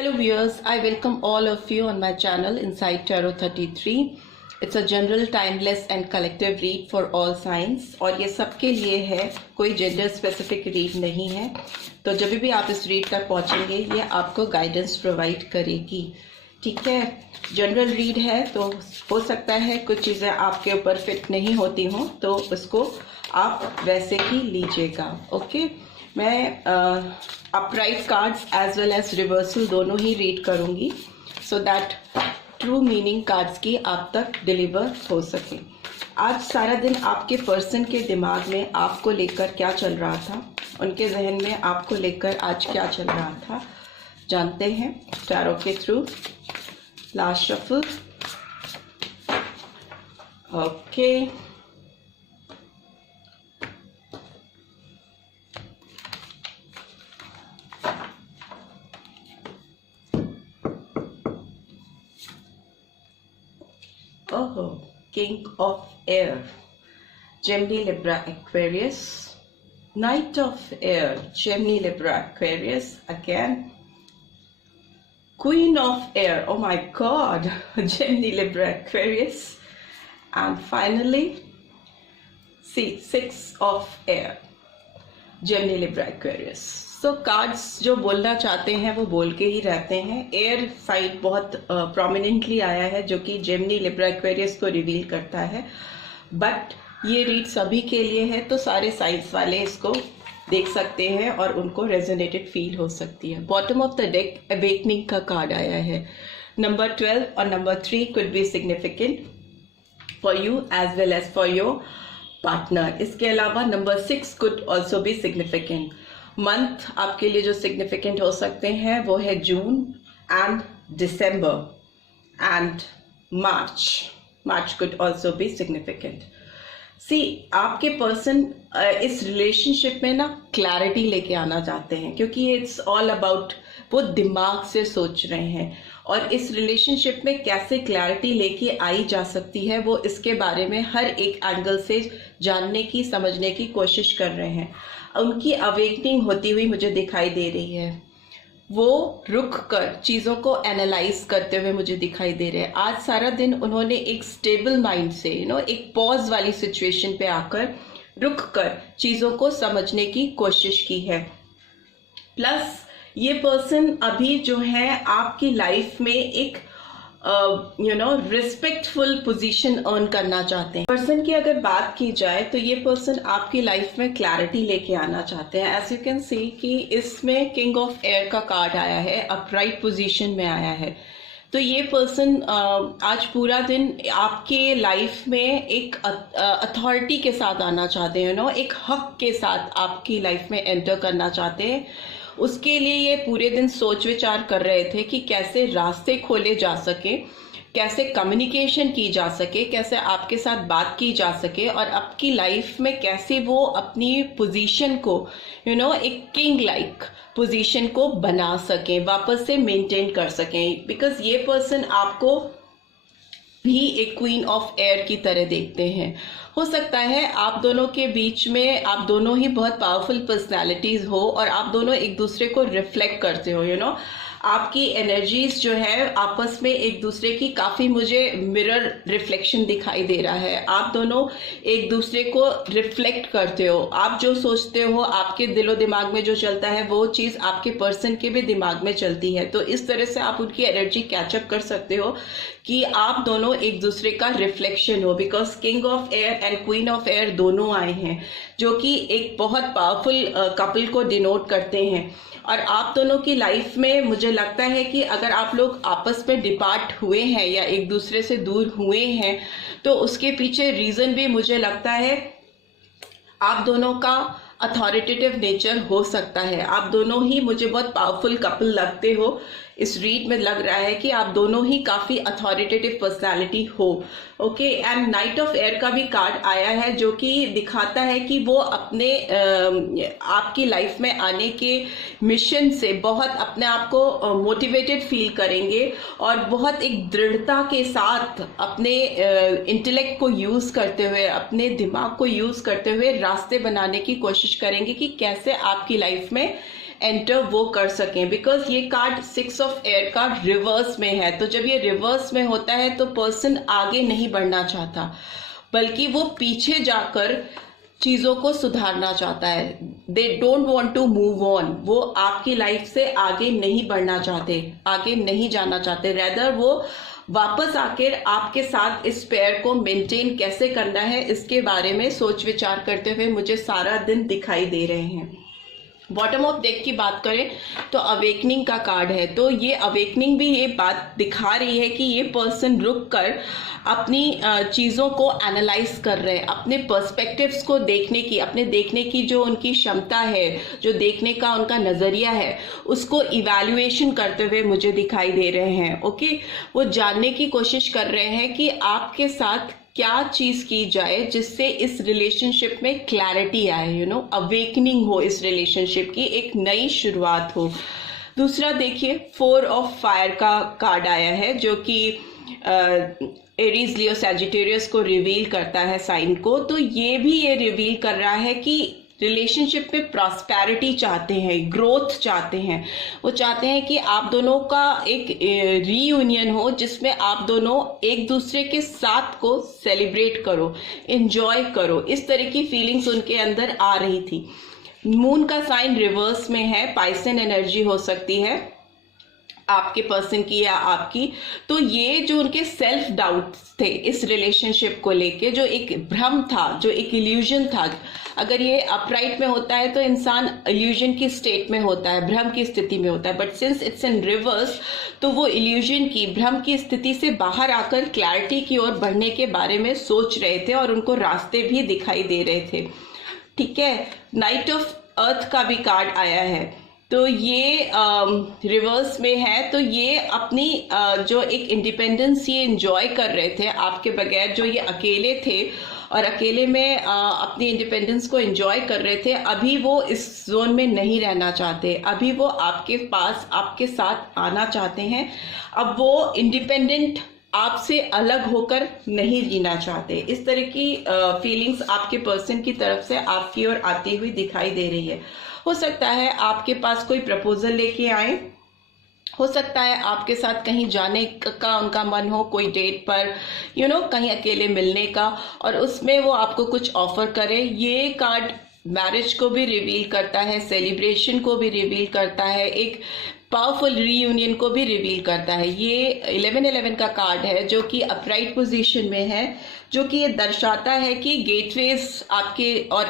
Hello viewers, I welcome all of you on my channel Inside Tarot 33. It's a general, timeless and collective read for all signs और ये सबके लिए है, कोई gender specific read नहीं है। तो जब भी आप इस रीड तक पहुंचेंगे ये आपको गाइडेंस प्रोवाइड करेगी। ठीक है, जनरल रीड है तो हो सकता है कुछ चीज़ें आपके ऊपर फिट नहीं होती हों, तो उसको आप वैसे ही लीजिएगा। ओके, मैं upright cards as well as reversal दोनों ही रीड करूंगी so that true meaning cards की आप तक डिलीवर हो सके। आज सारा दिन आपके पर्सन के दिमाग में आपको लेकर क्या चल रहा था, उनके जहन में आपको लेकर आज क्या चल रहा था, जानते हैं टैरो के through. Last shuffle. Okay, Oh, King of Air, Gemini, Libra, Aquarius. Knight of Air, Gemini, Libra, Aquarius again. Queen of Air, oh my God, Gemini, Libra, Aquarius. And finally, see, Six of Air, Gemini, Libra, Aquarius. So cards जो बोलना चाहते हैं वो बोल के ही रहते हैं। Air side बहुत प्रोमिनेंटली आया है जो कि जेमिनी, लिब्रा, एक्वेरियस को रिवील करता है, बट ये रीड सभी के लिए है तो सारे साइंस वाले इसको देख सकते हैं और उनको रेजोनेटेड फील हो सकती है। Bottom of the deck awakening का कार्ड आया है। नंबर 12 और number 3 could be significant for you as well as for your partner. इसके अलावा number 6 could also be significant. Month आपके लिए जो सिग्निफिकेंट हो सकते हैं वो है June and December and March. March could also be significant. See, आपके पर्सन इस रिलेशनशिप में ना क्लैरिटी लेके आना चाहते हैं, क्योंकि इट्स ऑल अबाउट वो दिमाग से सोच रहे हैं और इस रिलेशनशिप में कैसे क्लैरिटी लेके आई जा सकती है वो इसके बारे में हर एक एंगल से जानने की, समझने की कोशिश कर रहे हैं। उनकी अवेकनिंग होती हुई मुझे दिखाई दे रही है। वो रुक कर चीज़ों को एनालाइज करते हुए मुझे दिखाई दे रहे हैं। आज सारा दिन उन्होंने एक स्टेबल माइंड से एक पॉज वाली सिचुएशन पे आकर रुक कर चीज़ों को समझने की कोशिश की है। प्लस ये पर्सन अभी जो है आपकी लाइफ में एक रिस्पेक्टफुल पोजीशन अर्न करना चाहते हैं। पर्सन की अगर बात की जाए तो ये पर्सन आपकी लाइफ में क्लैरिटी लेके आना चाहते हैं। एज यू कैन सी कि इसमें किंग ऑफ एयर का कार्ड आया है, अपराइट पोजीशन में आया है। तो ये पर्सन आज पूरा दिन आपके लाइफ में एक अथॉरिटी के साथ आना चाहते हैं, एक हक के साथ आपकी लाइफ में एंटर करना चाहते हैं। उसके लिए ये पूरे दिन सोच विचार कर रहे थे कि कैसे रास्ते खोले जा सके, कैसे कम्युनिकेशन की जा सके, कैसे आपके साथ बात की जा सके और आपकी लाइफ में कैसे वो अपनी पोजीशन को एक किंग लाइक पोजीशन को बना सकें, वापस से मेंटेन कर सकें। बिकॉज ये पर्सन आपको भी एक क्वीन ऑफ एयर की तरह देखते हैं। हो सकता है आप दोनों के बीच में आप दोनों ही बहुत पावरफुल पर्सनालिटीज हो और आप दोनों एक दूसरे को रिफ्लेक्ट करते हो। आपकी एनर्जीज जो है आपस में एक दूसरे की काफ़ी मुझे मिरर रिफ्लेक्शन दिखाई दे रहा है। आप दोनों एक दूसरे को रिफ्लेक्ट करते हो। आप जो सोचते हो, आपके दिलो दिमाग में जो चलता है वो चीज़ आपके पर्सन के भी दिमाग में चलती है। तो इस तरह से आप उनकी एनर्जी कैचअप कर सकते हो कि आप दोनों एक दूसरे का रिफ्लेक्शन हो। Because king of air and queen of air दोनों आए हैं जो कि एक बहुत पावरफुल कपल को डिनोट करते हैं। और आप दोनों की लाइफ में मुझे लगता है कि अगर आप लोग आपस में डिपार्ट हुए हैं या एक दूसरे से दूर हुए हैं तो उसके पीछे रीजन भी मुझे लगता है आप दोनों का अथॉरिटेटिव नेचर हो सकता है। आप दोनों ही मुझे बहुत पावरफुल कपल लगते हो। इस रीड में लग रहा है कि आप दोनों ही काफ़ी अथॉरिटेटिव पर्सनालिटी हो। Okay, and night of air का भी कार्ड आया है जो कि दिखाता है कि वो अपने आपकी लाइफ में आने के मिशन से बहुत अपने आप को मोटिवेटेड फील करेंगे और बहुत एक दृढ़ता के साथ अपने इंटेलेक्ट को यूज़ करते हुए, अपने दिमाग को यूज़ करते हुए रास्ते बनाने की कोशिश करेंगे कि कैसे आपकी लाइफ में एंटर वो कर सकें, बिकॉज ये कार्ड 6 ऑफ एयर का रिवर्स में है। तो जब ये रिवर्स में होता है तो पर्सन आगे नहीं बढ़ना चाहता, बल्कि वो पीछे जाकर चीजों को सुधारना चाहता है। They don't want to move on, वो आपकी लाइफ से आगे नहीं बढ़ना चाहते, आगे नहीं जाना चाहते। रेदर वो वापस आकर आपके साथ इस पेयर को मेंटेन कैसे करना है इसके बारे में सोच विचार करते हुए मुझे सारा दिन दिखाई दे रहे हैं। बॉटम ऑफ डेक की बात करें तो अवेकनिंग का कार्ड है। तो ये अवेकनिंग भी ये बात दिखा रही है कि ये पर्सन रुक कर अपनी चीज़ों को एनालाइज कर रहे हैं, अपने पर्सपेक्टिव्स को देखने की, अपने देखने की जो उनकी क्षमता है, जो देखने का उनका नज़रिया है, उसको इवैल्यूएशन करते हुए मुझे दिखाई दे रहे हैं। ओके, वो जानने की कोशिश कर रहे हैं कि आपके साथ क्या चीज की जाए जिससे इस रिलेशनशिप में क्लैरिटी आए, अवेकनिंग हो, इस रिलेशनशिप की एक नई शुरुआत हो। दूसरा देखिए 4 ऑफ फायर का कार्ड आया है जो कि एरीज, लियो, सैजिटेरियस को रिवील करता है साइन को। तो ये भी ये रिवील कर रहा है कि रिलेशनशिप में प्रॉस्पेरिटी चाहते हैं, ग्रोथ चाहते हैं। वो चाहते हैं कि आप दोनों का एक रीयूनियन हो जिसमें आप दोनों एक दूसरे के साथ को सेलिब्रेट करो, एंजॉय करो। इस तरह की फीलिंग्स उनके अंदर आ रही थी। मून का साइन रिवर्स में है, पाइसन एनर्जी हो सकती है आपके पर्सन की या आपकी। तो ये जो उनके सेल्फ डाउट थे इस रिलेशनशिप को लेके, जो एक भ्रम था, जो एक इल्यूजन था, अगर ये अपराइट में होता है तो इंसान इल्यूजन की स्टेट में होता है, भ्रम की स्थिति में होता है, but since it's in reverse तो वो इल्यूजन की, भ्रम की स्थिति से बाहर आकर क्लैरिटी की ओर बढ़ने के बारे में सोच रहे थे और उनको रास्ते भी दिखाई दे रहे थे। ठीक है, नाइट ऑफ अर्थ का भी कार्ड आया है। तो ये रिवर्स में है। तो ये अपनी जो एक इंडिपेंडेंस ये एंजॉय कर रहे थे आपके बगैर, जो ये अकेले थे और अकेले में अपनी इंडिपेंडेंस को एंजॉय कर रहे थे, अभी वो इस जोन में नहीं रहना चाहते। अभी वो आपके पास, आपके साथ आना चाहते हैं। अब वो इंडिपेंडेंट आपसे अलग होकर नहीं जीना चाहते। इस तरह की फीलिंग्स आपके पर्सन की तरफ से आपकी ओर आती हुई दिखाई दे रही है। हो सकता है आपके पास कोई प्रपोजल लेके आए, हो सकता है आपके साथ कहीं जाने का उनका मन हो, कोई डेट पर, कहीं अकेले मिलने का, और उसमें वो आपको कुछ ऑफर करे। ये कार्ड मैरिज को भी रिवील करता है, सेलिब्रेशन को भी रिवील करता है, एक पावरफुल रीयूनियन को भी रिवील करता है। ये 1111 का कार्ड है जो कि अपराइट पोजीशन में है, जो कि ये दर्शाता है कि गेटवेज आपके और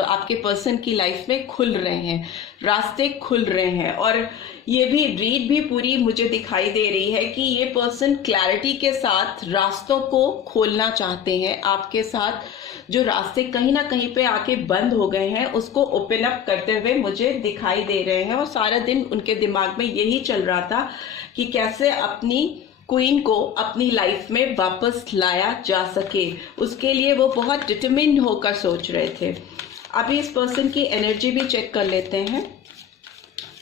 आपके पर्सन की लाइफ में खुल रहे हैं, रास्ते खुल रहे हैं। और ये भी रीड भी पूरी मुझे दिखाई दे रही है कि ये पर्सन क्लैरिटी के साथ रास्तों को खोलना चाहते हैं। आपके साथ जो रास्ते कहीं ना कहीं पे आके बंद हो गए हैं उसको ओपन अप करते हुए मुझे दिखाई दे रहे हैं। और सारा दिन उनके दिमाग में यही चल रहा था कि कैसे अपनी क्वीन को अपनी लाइफ में वापस लाया जा सके, उसके लिए वो बहुत डिटरमिन्ड होकर सोच रहे थे। अभी इस पर्सन की एनर्जी भी चेक कर लेते हैं।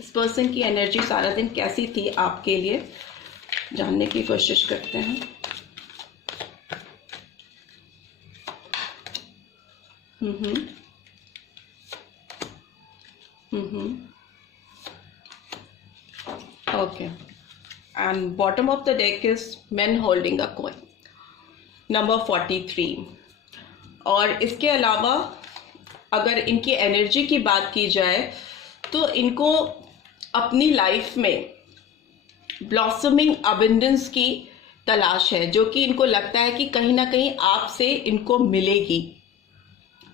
इस पर्सन की एनर्जी सारा दिन कैसी थी आपके लिए, जानने की कोशिश करते हैं। Okay, and bottom of the deck is men holding a coin, number 43। और इसके अलावा अगर इनकी एनर्जी की बात की जाए तो इनको अपनी लाइफ में ब्लॉसमिंग अबंडेंस की तलाश है, जो कि इनको लगता है कि कहीं ना कहीं आपसे इनको मिलेगी।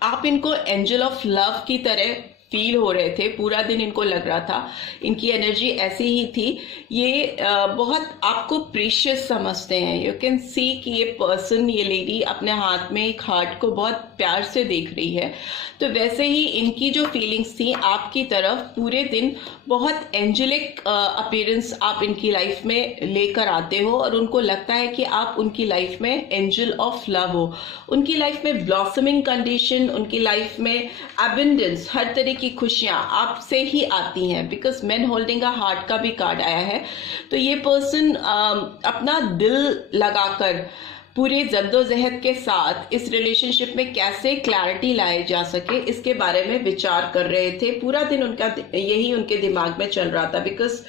आप इनको एंजल ऑफ लव की तरह फील हो रहे थे, पूरा दिन इनको लग रहा था, इनकी एनर्जी ऐसी ही थी। ये बहुत आपको प्रीशियस समझते हैं। यू कैन सी कि ये पर्सन, ये लेडी अपने हाथ में एक हार्ट को बहुत प्यार से देख रही है। तो वैसे ही इनकी जो फीलिंग्स थी आपकी तरफ, पूरे दिन बहुत एंजेलिक अपीयरेंस आप इनकी लाइफ में लेकर आते हो और उनको लगता है कि आप उनकी लाइफ में एंजल ऑफ लव हो। उनकी लाइफ में ब्लॉसमिंग कंडीशन, उनकी लाइफ में एबंडेंस, हर तरह की खुशियां आपसे ही आती हैं, because man holding a heart का भी कार्ड आया है। तो ये पर्सन अपना दिल लगाकर पूरे जद्दोजहद के साथ इस रिलेशनशिप में कैसे क्लैरिटी लाए जा सके, इसके बारे में विचार कर रहे थे। पूरा दिन उनका यही उनके दिमाग में चल रहा था, because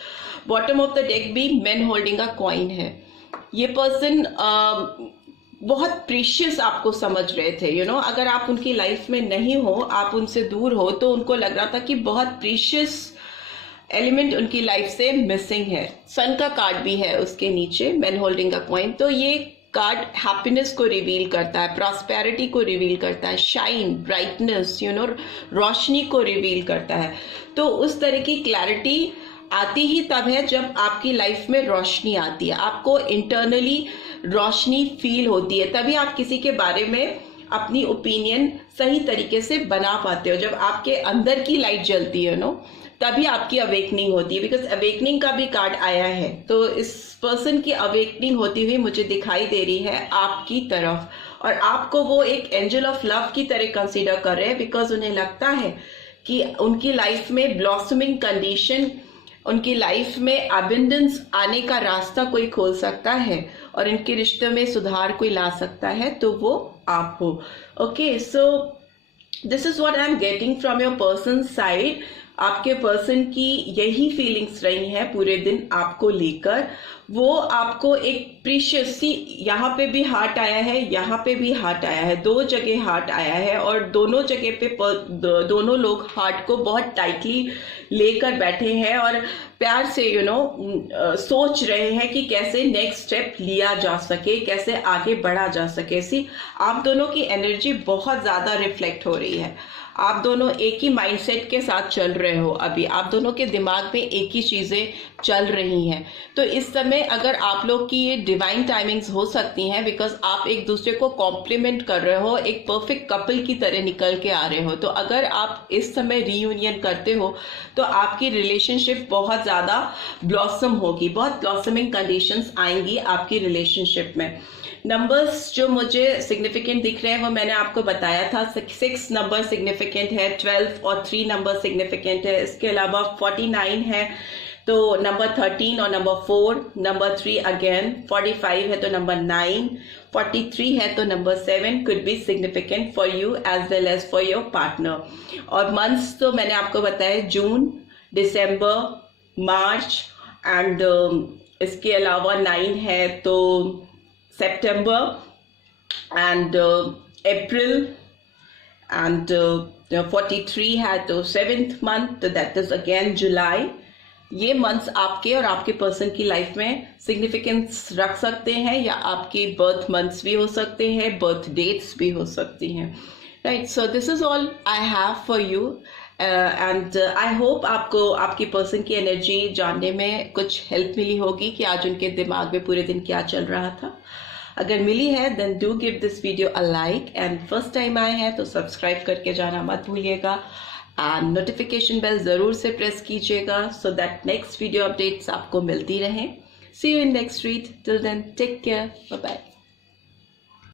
bottom of the deck भी मैन होल्डिंग अ कॉइन है। ये पर्सन बहुत प्रीशियस आपको समझ रहे थे, अगर आप उनकी लाइफ में नहीं हो, आप उनसे दूर हो, तो उनको लग रहा था कि बहुत प्रीशियस एलिमेंट उनकी लाइफ से मिसिंग है। सन का कार्ड भी है उसके नीचे, मैन होल्डिंग अ कॉइन। तो ये कार्ड हैप्पीनेस को रिवील करता है, प्रॉस्पेरिटी को रिवील करता है, शाइन, ब्राइटनेस, रोशनी को रिवील करता है। तो उस तरह की क्लैरिटी आती ही तब है जब आपकी लाइफ में रोशनी आती है, आपको इंटरनली रोशनी फील होती है, तभी आप किसी के बारे में अपनी ओपिनियन सही तरीके से बना पाते हो। जब आपके अंदर की लाइट जलती है तभी आपकी अवेकनिंग होती है, बिकॉज अवेकनिंग का भी कार्ड आया है। तो इस पर्सन की अवेकनिंग होती हुई मुझे दिखाई दे रही है आपकी तरफ, और आपको वो एक एंजल ऑफ लव की तरह कंसीडर कर रहे हैं, बिकॉज उन्हें लगता है कि उनकी लाइफ में ब्लॉसमिंग कंडीशन, उनकी लाइफ में अबंडेंस आने का रास्ता कोई खोल सकता है और इनके रिश्ते में सुधार कोई ला सकता है, तो वो आप हो। Okay, so this is what I am getting from your person side. आपके पर्सन की यही फीलिंग्स रही हैं पूरे दिन आपको लेकर। वो आपको एक प्रीशियस सी, यहाँ पे भी हार्ट आया है, यहाँ पे भी हार्ट आया है, दो जगह हार्ट आया है, और दोनों जगह पे दोनों लोग हार्ट को बहुत टाइटली लेकर बैठे हैं और प्यार से सोच रहे हैं कि कैसे नेक्स्ट स्टेप लिया जा सके, कैसे आगे बढ़ा जा सके। आप दोनों की एनर्जी बहुत ज्यादा रिफ्लेक्ट हो रही है। आप दोनों एक ही माइंडसेट के साथ चल रहे हो, अभी आप दोनों के दिमाग में एक ही चीजें चल रही हैं। तो इस समय अगर आप लोग की ये डिवाइन टाइमिंग्स हो सकती हैं, बिकॉज आप एक दूसरे को कॉम्प्लीमेंट कर रहे हो, एक परफेक्ट कपल की तरह निकल के आ रहे हो। तो अगर आप इस समय रीयूनियन करते हो तो आपकी रिलेशनशिप बहुत ज्यादा ब्लॉसम होगी, बहुत ब्लॉसमिंग कंडीशंस आएंगी आपकी रिलेशनशिप में। नंबर्स जो मुझे सिग्निफिकेंट दिख रहे हैं वो मैंने आपको बताया था। 6 नंबर सिग्निफिकेंट है, 12 और 3 नंबर सिग्निफिकेंट है। इसके अलावा 49 है तो नंबर 13 और नंबर 4, नंबर 3 अगेन, 45 है तो नंबर 9, 43 है तो number 7 could be significant for you as well as for your partner. और मंथ्स तो मैंने आपको बताया जून, दिसंबर, मार्च एंड इसके अलावा 9 है तो September and April and 43 है तो 7th month, तो that is again July। ये मंथ्स आपके और आपके पर्सन की लाइफ में सिग्निफिकेंस रख सकते हैं, या आपके बर्थ मंथ्स भी हो सकते हैं, बर्थ डेट्स भी हो सकती हैं, right. So this is all I have for you and I hope आपको आपकी पर्सन की एनर्जी जानने में कुछ हेल्प मिली होगी कि आज उनके दिमाग में पूरे दिन क्या चल रहा था। अगर मिली है then do give this video a like, and first time आए हैं तो सब्सक्राइब करके जाना मत भूलिएगा, एंड नोटिफिकेशन बेल जरूर से प्रेस कीजिएगा so that next video updates आपको मिलती रहें। See you in next read, till then take care, bye bye.